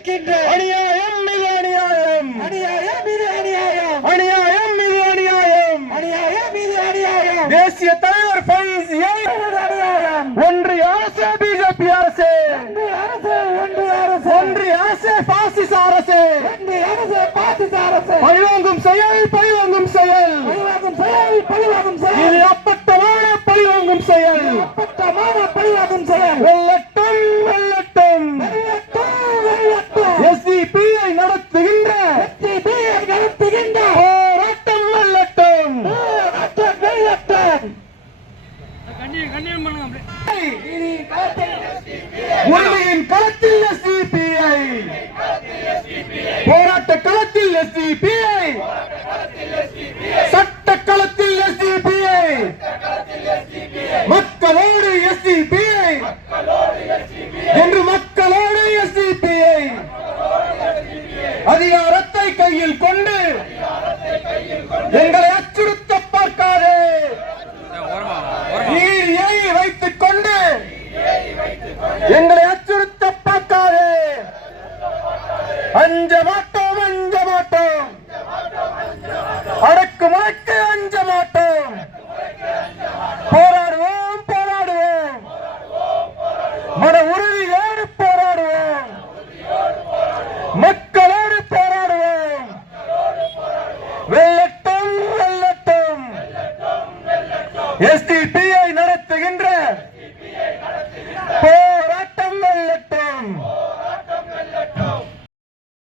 நிற்கின்ற அநியாயம் இது அநியாயம், அநியாயம் இது அநியாயம், அநியாயம் இது அநியாயம், அநியாயம் இது அநியாயம். தேசிய தலைவர் ஃபைசியை அநியாயம். ஒன்றிய அரசு, பிஜேபி அரசு, ஒன்றிய அரசு, ஒன்றிய அரசு, ஒன்றிய அரசு, பாசிச அரசு, ஒன்றிய அரசு, பாசிச அரசு, பழிவாங்கும் செயல், பழிவாங்கும் செயல், பழிவாங்கும் செயல், பழிவாங்கும் செயல், இது அப்பட்டமான பழிவாங்கும் செயல். அப்பட்டமான பழிவாங்கும் செயல். வெல்லட்டும் வெல்லட்டும். வெல்லட்டும், வெல்லட்டும். எஸ்டிபிஐ நடத்துகின்ற SDPI நடத்துகின்ற போராட்டம் வெல்லட்டும். போராட்டம் வெல்லட்டும். உண்மையின் களத்தில் எஸ்டிபிஐ, போராட்ட களத்தில் எஸ்டிபிஐ, சட்ட களத்தில் எஸ்டிபிஐ, மக்களோடு எஸ்டிபிஐ, என்று மக்களோடு எஸ்டிபிஐ. அதிகாரத்தை கையில் கொண்டு எங்களை அச்சுறுத்த பார்க்காதே. நீதியை வைத்துக் கொண்டு எங்களை அச்சுறுத்த பார்க்காதே. அஞ்ச மாட்டோம், அஞ்ச மாட்டோம், அடக்குமுறைக்கு அஞ்ச மாட்டோம். போராடுவோம், போராடுவோம், மன உறுதியோடு போராடுவோம், மக்களோடு போராடுவோம். வெல்லட்டும், வெல்லட்டும். எஸ்டிபி